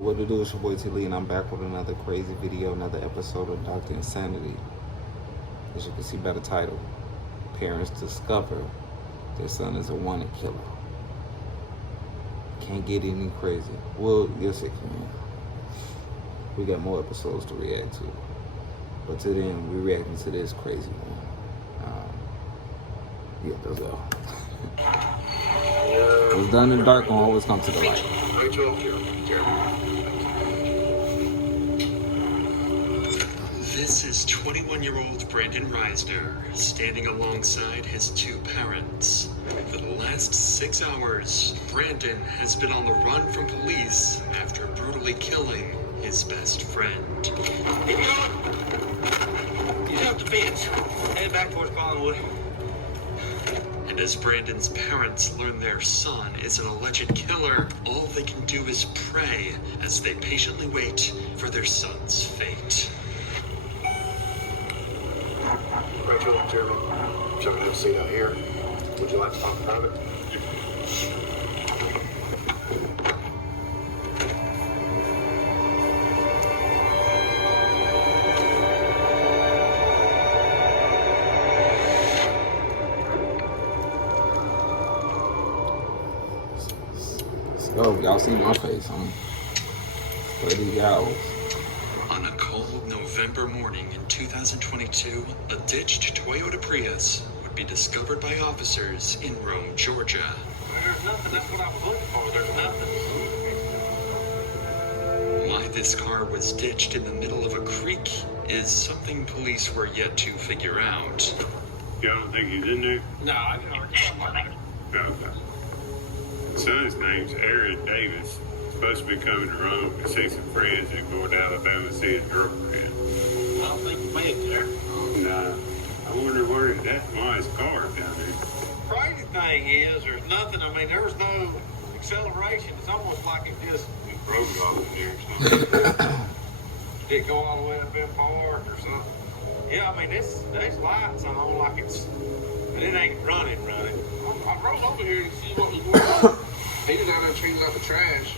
What it do, it's your boy T-Lee, and I'm back with another crazy video, another episode of Dr. Insanity. As you can see by the title, parents discover their son is a wanted killer. Can't get any crazy. Well, yes it can. We got more episodes to react to. But to then, we're reacting to this crazy one. Yeah, that's all. What's done in the dark won't always come to the light. This is 21-year-old Brandon Reisner standing alongside his two parents. For the last 6 hours, Brandon has been on the run from police after brutally killing his best friend. He's up the fence, headed back towards Collinwood. And as Brandon's parents learn their son is an alleged killer, all they can do is pray as they patiently wait for their son's fate. Rachel, Jeremy, jumping to have a seat out here. Would you like to talk about it? Oh, y'all see my face, huh? 30 hours. On a cold November morning in 2022, a ditched Toyota Prius would be discovered by officers in Rome, Georgia. There's nothing, that's what I was looking for, there's nothing. Why this car was ditched in the middle of a creek is something police were yet to figure out. Y'all don't think he's in there? No, I didn't know. Okay. Son's name's Aaron Davis. Supposed to be coming to Rome to see some friends and going to Alabama to see his girlfriend. I don't think you made it there. Nah. I wonder where why his car down there. Crazy thing is, there's nothing, I mean, there was no acceleration. It's almost like it just Road off in there or something. didn't go all the way up in park or something. Yeah, I mean, there's lights on like it's, but it ain't running. I rode over here to see what was going on. He was out there cleaning out the trash.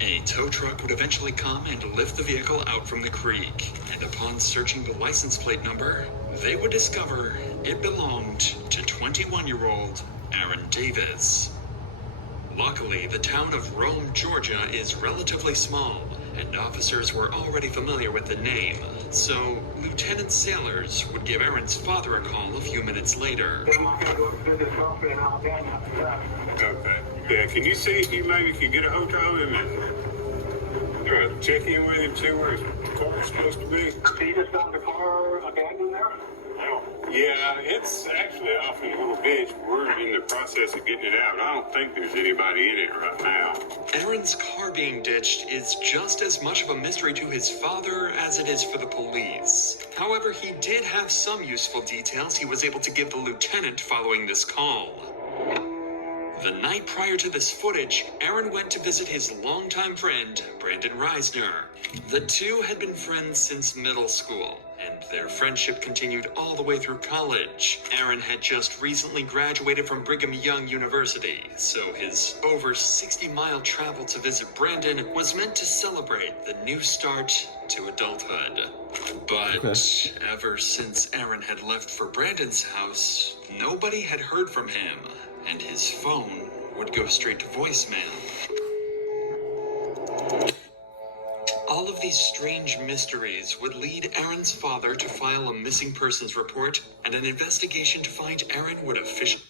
A tow truck would eventually come and lift the vehicle out from the creek. And upon searching the license plate number, they would discover it belonged to 21-year-old Aaron Davis. Luckily, the town of Rome, Georgia is relatively small, and officers were already familiar with the name. So, Lieutenant Sailors would give Aaron's father a call a few minutes later. Okay. Yeah, can you see if you maybe can get a hold of him and check in with him, see where his car's supposed to be? So you just got the car abandoned there? No. Yeah, it's actually off in a little ditch. We're in the process of getting it out. I don't think there's anybody in it right now. Aaron's car being ditched is just as much of a mystery to his father as it is for the police. However, he did have some useful details he was able to give the lieutenant following this call. The night prior to this footage, Aaron went to visit his longtime friend, Brandon Reisner. The two had been friends since middle school, and their friendship continued all the way through college. Aaron had just recently graduated from Brigham Young University, so his over 60-mile travel to visit Brandon was meant to celebrate the new start to adulthood. But ever since Aaron had left for Brandon's house, nobody had heard from him, and his phone would go straight to voicemail. All of these strange mysteries would lead Aaron's father to file a missing persons report, and an investigation to find Aaron would officially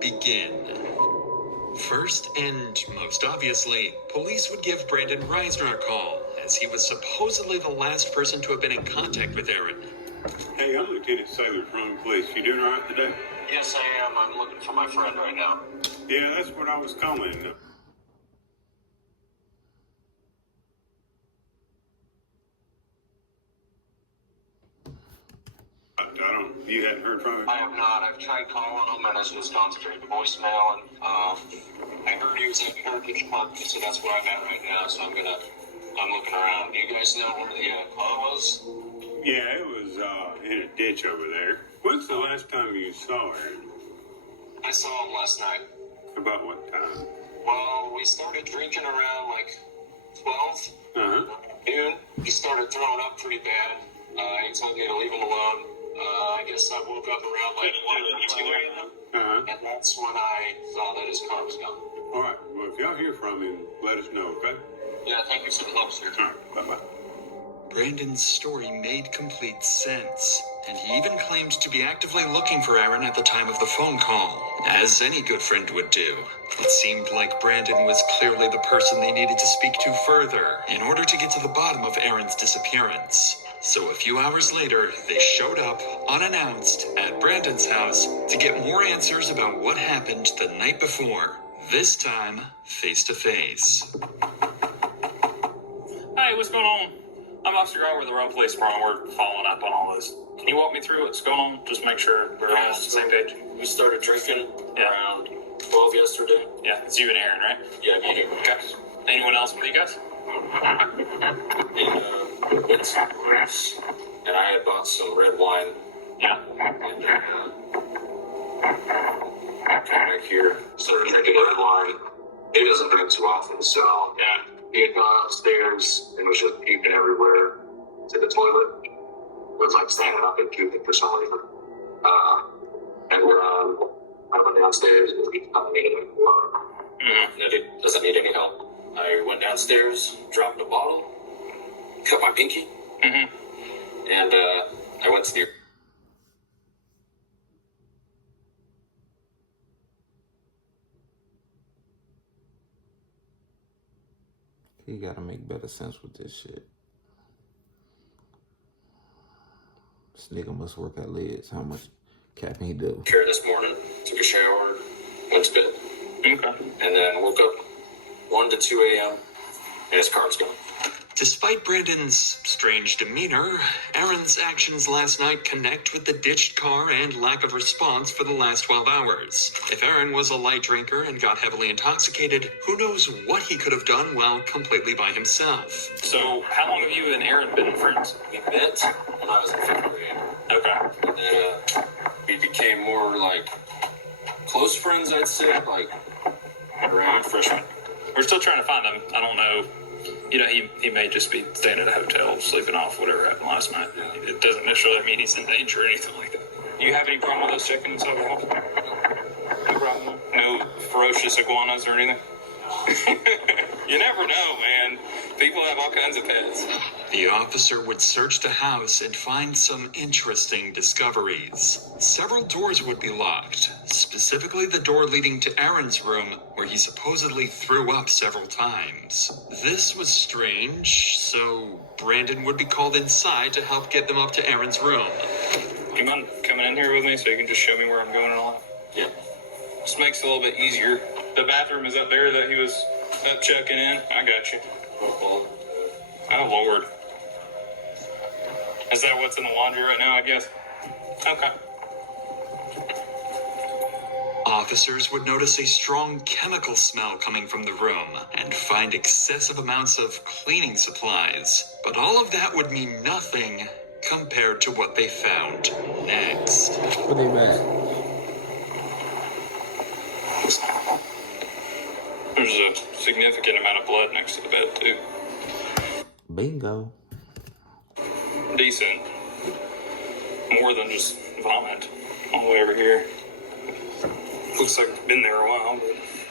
begin. First, and most obviously, police would give Brandon Reisner a call, as he was supposedly the last person to have been in contact with Aaron. Hey, I'm Lieutenant Sailor from police. You doing all right today? Yes, I am. I'm looking for my friend right now. Yeah, that's what I was calling. You hadn't heard from him? I have not. I've tried calling him and it's just gone straight to voicemail. And I heard he was at the Heritage Park, so that's where I'm at right now. So I'm looking around. Do you guys know where the car was? Yeah, it was in a ditch over there. When's the last time you saw Aaron? I saw him last night. About what time? Well, we started drinking around like 12 Uh-huh. noon. He started throwing up pretty bad. He told me to leave him alone. I guess I woke up around like 1 or 2 Uh-huh. and that's when I saw that his car was gone. All right. Well, if y'all hear from him, let us know, okay? Yeah, thank you for the help, sir. All right. Bye-bye. Brandon's story made complete sense, and he even claimed to be actively looking for Aaron at the time of the phone call, as any good friend would do. It seemed like Brandon was clearly the person they needed to speak to further in order to get to the bottom of Aaron's disappearance. So a few hours later, they showed up, unannounced, at Brandon's house to get more answers about what happened the night before, this time face to face. Hey, what's going on? I'm Officer Guy with the Rome Police Department. We're following up on all this. Can you walk me through what's going on? Just make sure we're all on the same page. We started drinking Yeah. around 12 yesterday. Yeah, it's you and Aaron, right? Yeah, me too. Okay. Anyone else with you guys? And went to Bruce, and I had bought some red wine. Yeah. And came back here, started drinking red wine. He doesn't drink too often, so Yeah. he had gone upstairs and was just puking everywhere to the toilet. Was like standing up and puking for some reason. And I went downstairs and he's not needing any water. And he doesn't need any help. I went downstairs, dropped a bottle, cut my pinky, and I went to the. He gotta make better sense with this shit. This nigga must work at Lids. How much capping he do? Here this morning, took a shower, went to bed, Okay. and then woke up 1 to 2 a.m. and his car's gone. Despite Brandon's strange demeanor, Aaron's actions last night connect with the ditched car and lack of response for the last 12 hours. If Aaron was a light drinker and got heavily intoxicated, who knows what he could have done while completely by himself. So, how long have you and Aaron been friends? We met when I was in 5th grade, Okay. and then we became more like close friends, I'd say, like around freshman. We're still trying to find him. I don't know. You know, he may just be staying at a hotel, sleeping off whatever happened last night. It doesn't necessarily mean he's in danger or anything like that. Do you have any problem with us checking himself off? No problem. No ferocious iguanas or anything? You never know, man. People have all kinds of pets. The officer would search the house and find some interesting discoveries. Several doors would be locked, specifically the door leading to Aaron's room, where he supposedly threw up several times. This was strange, so Brandon would be called inside to help get them up to Aaron's room. You mind coming in here with me so you can just show me where I'm going and all that? Yeah. Just makes it a little bit easier. The bathroom is up there that he was up checking in. I got you. Oh, Lord. Is that what's in the laundry right now, I guess? Okay. Officers would notice a strong chemical smell coming from the room and find excessive amounts of cleaning supplies. But all of that would mean nothing compared to what they found next. Put it back. There's a significant amount of blood next to the bed, too. Bingo. Decent. More than just vomit all the way over here. Looks like it's been there a while,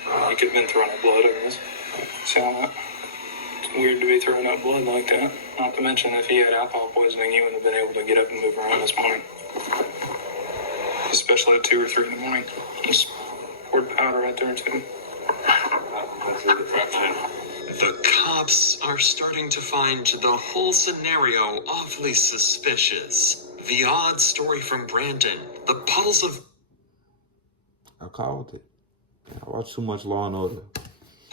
but he could have been throwing up blood, I guess. See all that? It's weird to be throwing up blood like that. Not to mention, if he had alcohol poisoning, he wouldn't have been able to get up and move around this morning. Especially at 2 or 3 in the morning. Just poured powder right there, too. The cops are starting to find the whole scenario awfully suspicious. The odd story from Brandon, the puddles of I called it. I watched too much Law and Order.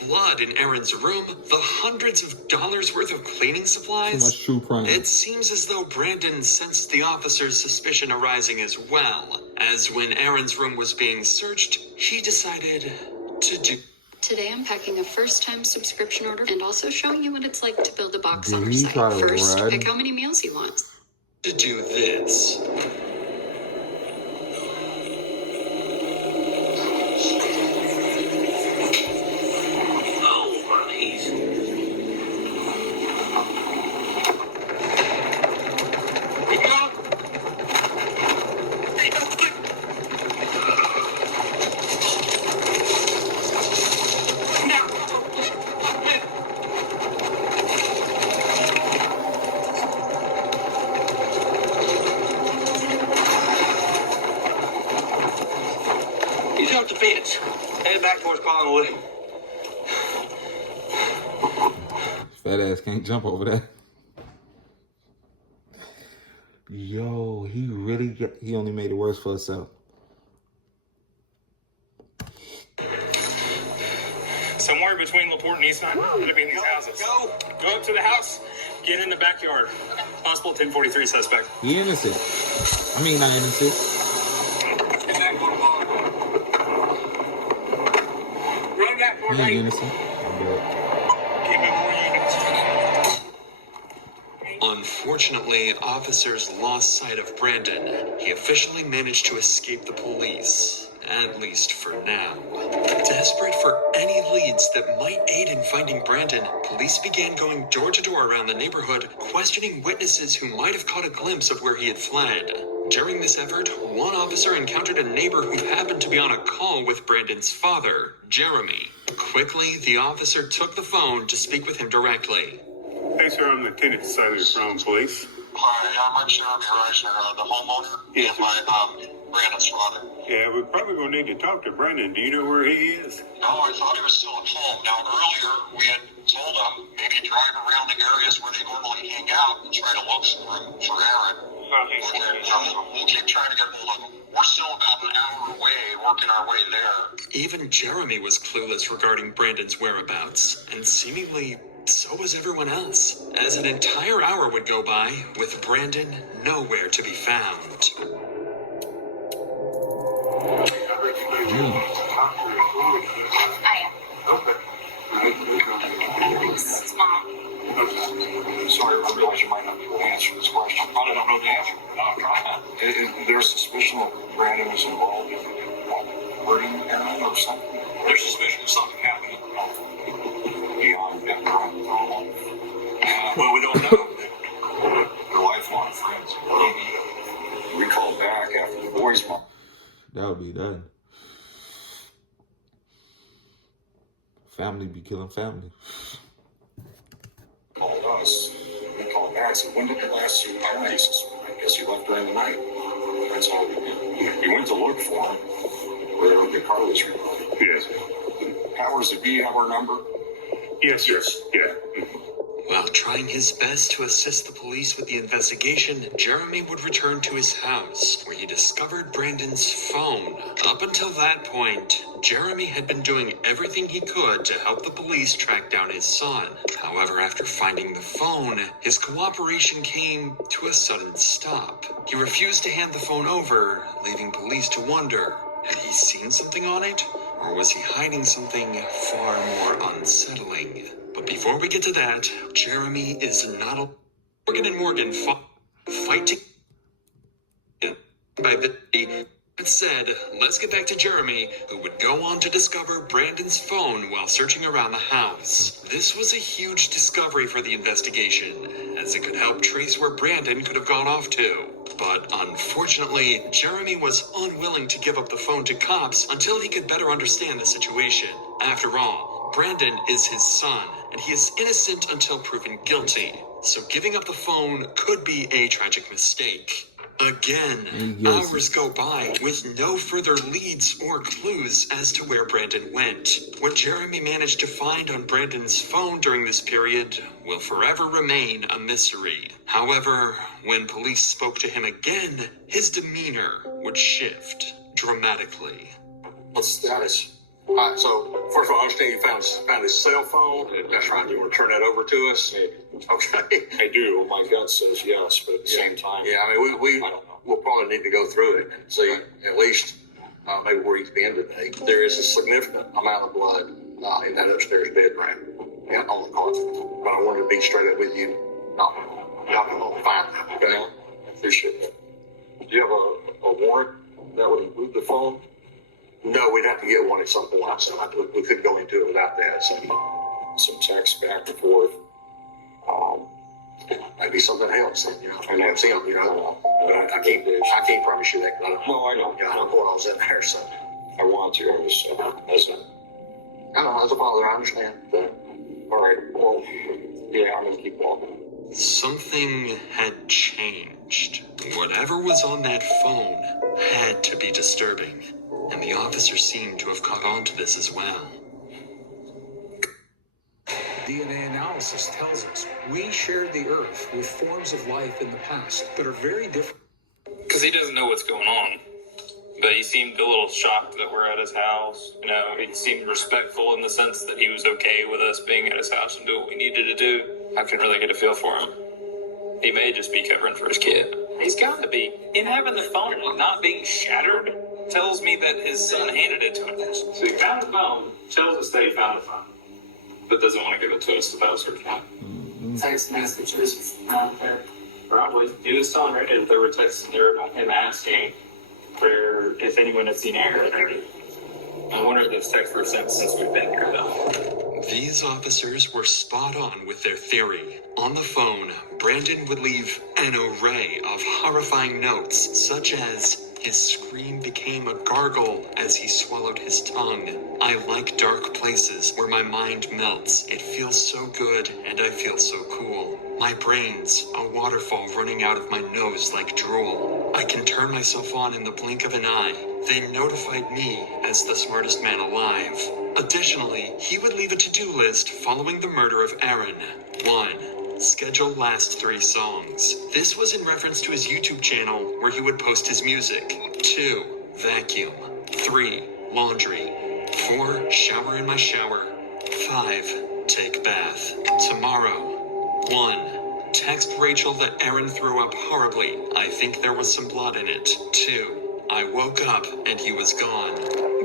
blood in Aaron's room, the hundreds of dollars worth of cleaning Too supplies. much true crime. It seems as though Brandon sensed the officer's suspicion arising as well, as when Aaron's room was being searched, he decided to do... Today I'm packing a first-time subscription order and also showing you what it's like to build a box on our Did he site. try to First, run? pick how many meals you want. this. He jumped the fence, headed back towards Collinwood. Fat ass can't jump over that. Yo, he only made it worse for himself. Somewhere between LaPorte and Eastside, could be in these houses. Go up to the house, get in the backyard. Possible 1043 suspect. He innocent. I mean, not innocent. He ain't innocent. Unfortunately, officers lost sight of Brandon. He officially managed to escape the police, at least for now. Desperate for any leads that might aid in finding Brandon, police began going door to door around the neighborhood, questioning witnesses who might have caught a glimpse of where he had fled. During this effort, one officer encountered a neighbor who happened to be on a call with Brandon's father, Jeremy. Quickly, the officer took the phone to speak with him directly. Hey, sir, I'm Lieutenant Siler from police. Hi, I'm Jeremy Reisner, the homeowner, Yes, and my Brandon's father. Yeah, we're probably going to need to talk to Brandon. Do you know where he is? No, I thought he was still at home. Now, earlier we had told him maybe drive around the areas where they normally hang out and try to look for him for Aaron. We'll keep trying to get hold of him. We're still about an hour away, working our way there. Even Jeremy was clueless regarding Brandon's whereabouts, and seemingly so was everyone else, as an entire hour would go by with Brandon nowhere to be found. This is Mom. Sorry, I realize you might not be able to answer this question. Probably don't know the answer. No, I'm trying. Is there suspicion that Brandon is involved in hurting Aaron or something? There's suspicion of something happening. Beyond that, normal. Well, we don't know. They're lifelong friends. We called back after the boys' mom. That would be done. Family be killing family. Called us. We called back. Said, when did the last see Aaron? He says, I guess he left during the night. That's all we did. We went to look for him where the car was removed. Yes. Powers that be have our number. Yes, sir. Yeah. While trying his best to assist the police with the investigation, Jeremy would return to his house, where he discovered Brandon's phone. Up until that point, Jeremy had been doing everything he could to help the police track down his son. However, after finding the phone, his cooperation came to a sudden stop. He refused to hand the phone over, leaving police to wonder, had he seen something on it? Or was he hiding something far more unsettling? But before we get to that, Jeremy is not a... Morgan and Morgan fighting by the... That said, let's get back to Jeremy, who would go on to discover Brandon's phone while searching around the house. This was a huge discovery for the investigation, as it could help trace where Brandon could have gone off to. But unfortunately, Jeremy was unwilling to give up the phone to cops until he could better understand the situation. After all, Brandon is his son, and he is innocent until proven guilty. So giving up the phone could be a tragic mistake. Again, hours go by with no further leads or clues as to where Brandon went. What Jeremy managed to find on Brandon's phone during this period will forever remain a mystery. However, when police spoke to him again, his demeanor would shift dramatically. What's the status? So, first of all, I understand you found his cell phone. That's right. You want to turn that over to us? Okay. I do. My gut says yes, but at the same time, Yeah, I mean, we'll probably need to go through it and see at least maybe where he's been today. There is a significant amount of blood in that upstairs bedroom on the carpet. But I wanted to be straight up with you. No, fine. Okay. I appreciate that. Do you have a warrant that would include the phone? No, we'd have to get one at some point, so we couldn't go into it without that. So Some text back and forth. maybe something else. I mean, that's him, But I can't promise you that. 'Cause I don't No, I know. I don't know what all's in there, so. I want to. I was, I know, as a father, I understand. But all right. Well, yeah, I'm going to keep walking. Something had changed. Whatever was on that phone had to be disturbing, and the officer seemed to have caught on to this as well. DNA analysis tells us we shared the Earth with forms of life in the past that are very different. Because he doesn't know what's going on. But he seemed a little shocked that we're at his house. You know, he seemed respectful in the sense that he was okay with us being at his house and doing what we needed to do. I couldn't really get a feel for him. He may just be covering for his kid. He's got to be. Him having the phone not being shattered tells me that his son handed it to him. So he found the phone, tells us that he found the phone, but doesn't want to give it to us about search warrant. Text messages out there. Probably. He was telling her that there were texts there about him asking for if anyone had seen Aaron. I wonder if those texts were sent since we've been here, though. These officers were spot on with their theory. On the phone, Brandon would leave an array of horrifying notes, such as, his scream became a gargle as he swallowed his tongue. I like dark places where my mind melts. It feels so good and I feel so cool. My brain's a waterfall running out of my nose like drool. I can turn myself on in the blink of an eye. They notified me as the smartest man alive. Additionally, he would leave a to-do list following the murder of Aaron. 1. Schedule last 3 songs. This was in reference to his YouTube channel where he would post his music. 2. Vacuum. 3. Laundry. 4. Shower in my shower. 5. Take bath. Tomorrow. 1. Text Rachel that Aaron threw up horribly. I think there was some blood in it. 2. I woke up and he was gone.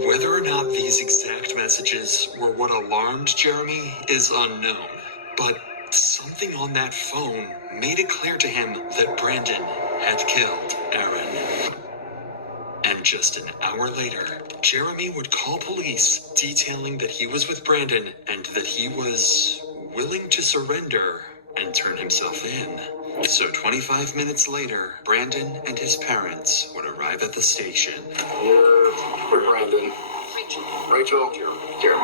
Whether or not these exact messages were what alarmed Jeremy is unknown. But something on that phone made it clear to him that Brandon had killed Aaron. And just an hour later, Jeremy would call police detailing that he was with Brandon and that he was willing to surrender and turn himself in. So 25 minutes later, Brandon and his parents would arrive at the station. We're Brandon. Rachel. Jeremy.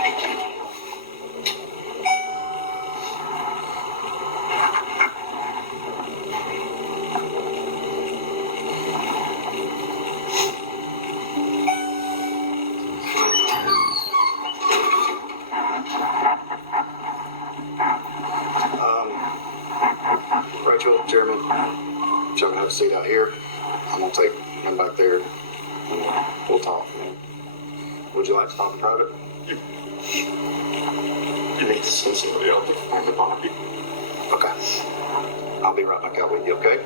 Thank you. Rachel, Jeremy, y'all can have a seat out here. I'm gonna take him back there and we'll talk. Would you like to talk in private? You need to send somebody else to find the body. Okay. I'll be right back out with you, okay?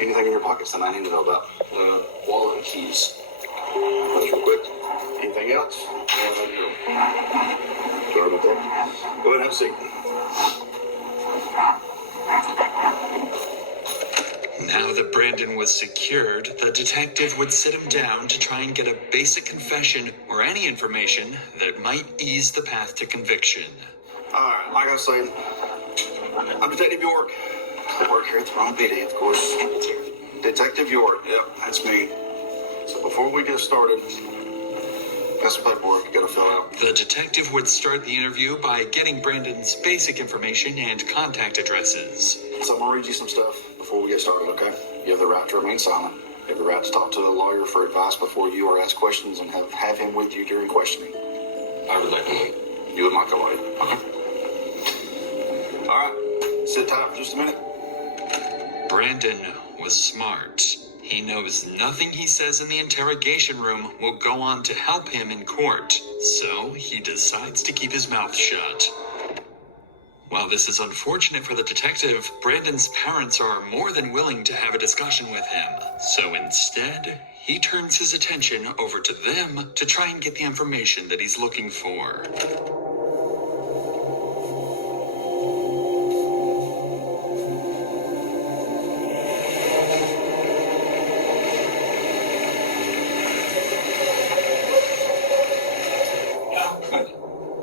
Anything in your pockets that I need to know about? Wallet and keys. That's real quick. Anything else? Sorry about that. Go ahead and have a seat. Now that Brandon was secured, the detective would sit him down to try and get a basic confession or any information that might ease the path to conviction. Alright, like I was saying, I'm Detective York. I work here at the wrong PD, of course. Detective York, yep, that's me. So before we get started, got some paperwork you gotta fill out. The detective would start the interview by getting Brandon's basic information and contact addresses. So I'm gonna read you some stuff before we get started, okay? You have the right to remain silent. You have the right to talk to a lawyer for advice before you are asked questions and have him with you during questioning. I would like to. You and Mike already. Okay. Alright, sit tight for just a minute. Brandon was smart. He knows nothing he says in the interrogation room will go on to help him in court, so he decides to keep his mouth shut. While this is unfortunate for the detective, Brandon's parents are more than willing to have a discussion with him. So instead, he turns his attention over to them to try and get the information that he's looking for.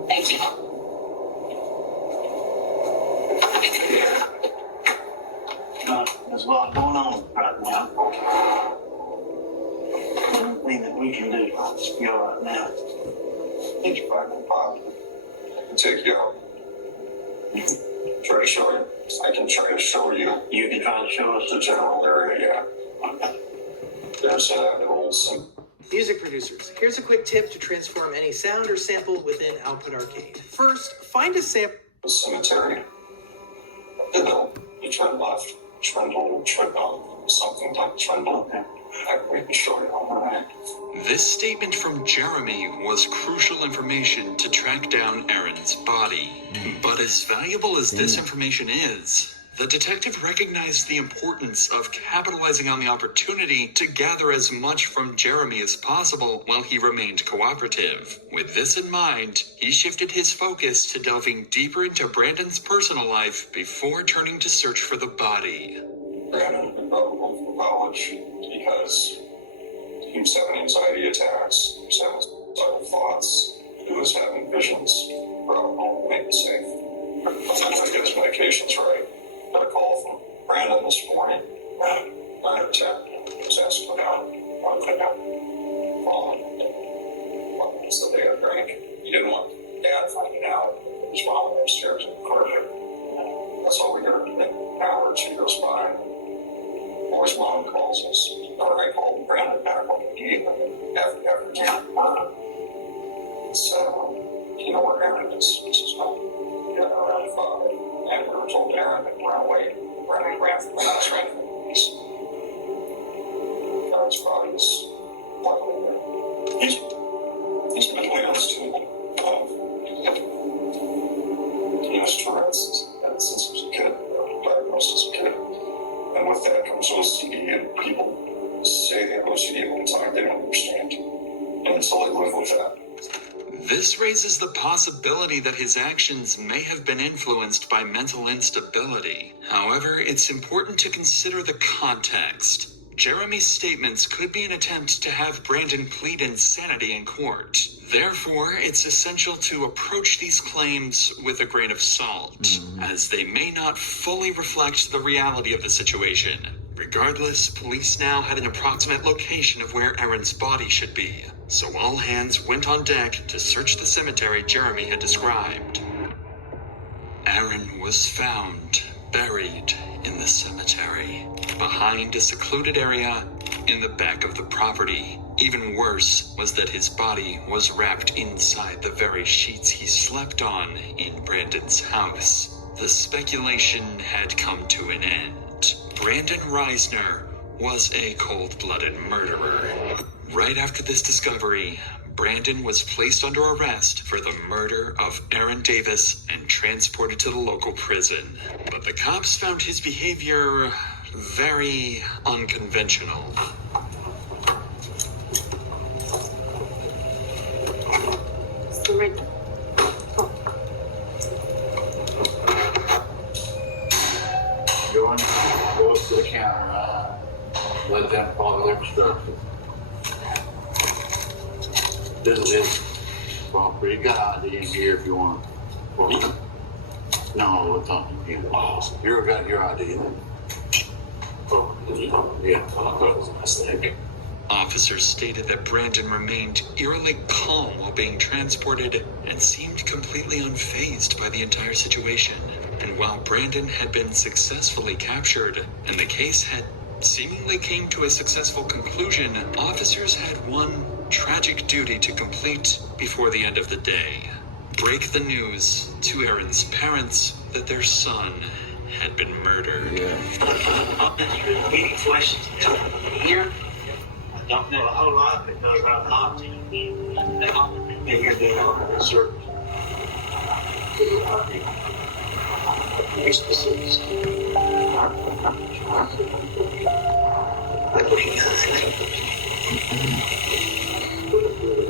Thank you. As Thank you, Pop. I can take you out. Try to show you. I can try to show you. You can try to show us The general area, yeah. There's an old Music producers, here's a quick tip to transform any sound or sample within Output Arcade. First, find a sample. cemetery. The hill. You turn left. Trundle, Trundle, something like Trundle. I can show you all right. This statement from Jeremy was crucial information to track down Aaron's body. But as valuable as this information is, the detective recognized the importance of capitalizing on the opportunity to gather as much from Jeremy as possible while he remained cooperative. With this in mind, he shifted his focus to delving deeper into Brandon's personal life before turning to search for the body. Brandon had probably from college because he was having anxiety attacks, he was having suicidal thoughts, he was having visions. Probably make it safe. I get his medications right. Got a call from Brandon this morning at 9 or 10. He was asking about one thing falling. So they had a drink. He didn't want Dad finding out. His mom went upstairs in the carpet. That's all we heard. An hour or two goes by. Boy's mom calls us. I called Brandon back on the evening after murder. So, you know where Aaron is? This is not around 5. And we were told Aaron had run away. Ran from the house, ran from the police. Aaron's body is luckily there. He's mentally unstable. He has Tourette's since he was a kid, diagnosed as a kid. And with that comes OCD, and people say they have OCD all the time, they don't understand. And so they live with that. This raises the possibility that his actions may have been influenced by mental instability. However, it's important to consider the context. Jeremy's statements could be an attempt to have Brandon plead insanity in court. Therefore, it's essential to approach these claims with a grain of salt, as they may not fully reflect the reality of the situation. Regardless, police now had an approximate location of where Aaron's body should be, so all hands went on deck to search the cemetery Jeremy had described. Aaron was found buried in the cemetery, behind a secluded area in the back of the property. Even worse was that his body was wrapped inside the very sheets he slept on in Brandon's house. The speculation had come to an end. Brandon Reisner was a cold-blooded murderer. Right after this discovery, Brandon was placed under arrest for the murder of Aaron Davis and transported to the local prison. But the cops found his behavior very unconventional. Go up to the counter. Let them follow their instructions. This property. You got ID in here if you want. No, it's not. You got your ID in there. Oh, yeah. I thought it was a mistake. Officers stated that Brandon remained eerily calm while being transported and seemed completely unfazed by the entire situation. And while Brandon had been successfully captured and the case had seemingly came to a successful conclusion, officers had one tragic duty to complete before the end of the day. Break the news to Aaron's parents that their son had been murdered. Any questions here? I don't know a whole lot because I'm not figured it out. Sure.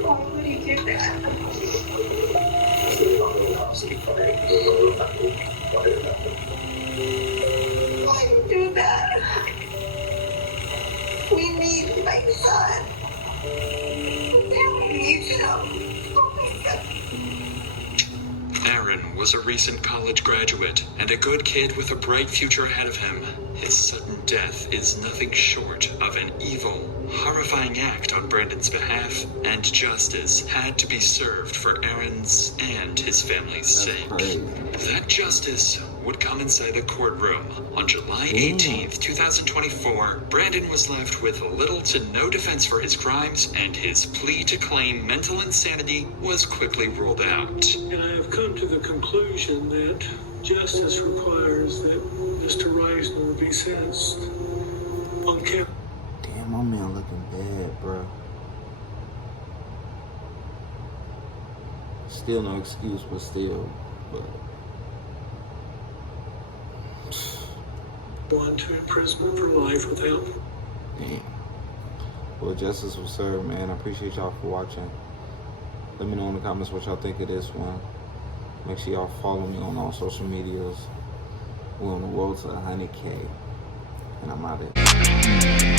Why would he do that? Why do that? We need my son. We need him. Oh my God. Aaron was a recent college graduate and a good kid with a bright future ahead of him. His sudden death is nothing short of an evil horrifying act on Brandon's behalf, and justice had to be served for Aaron's and his family's sake. Crazy. That justice would come inside the courtroom. On July 18th, 2024, Brandon was left with little to no defense for his crimes, and his plea to claim mental insanity was quickly ruled out. And I have come to the conclusion that justice requires that Mr. Reisner be sentenced on count. Damn, my man looking bad, bro. Still no excuse, but still, but. One to imprisonment for life without. Damn. Well, justice was served, man. I appreciate y'all for watching. Let me know in the comments what y'all think of this one. Make sure y'all follow me on all social medias. We're on the road to 100K. And I'm out of here.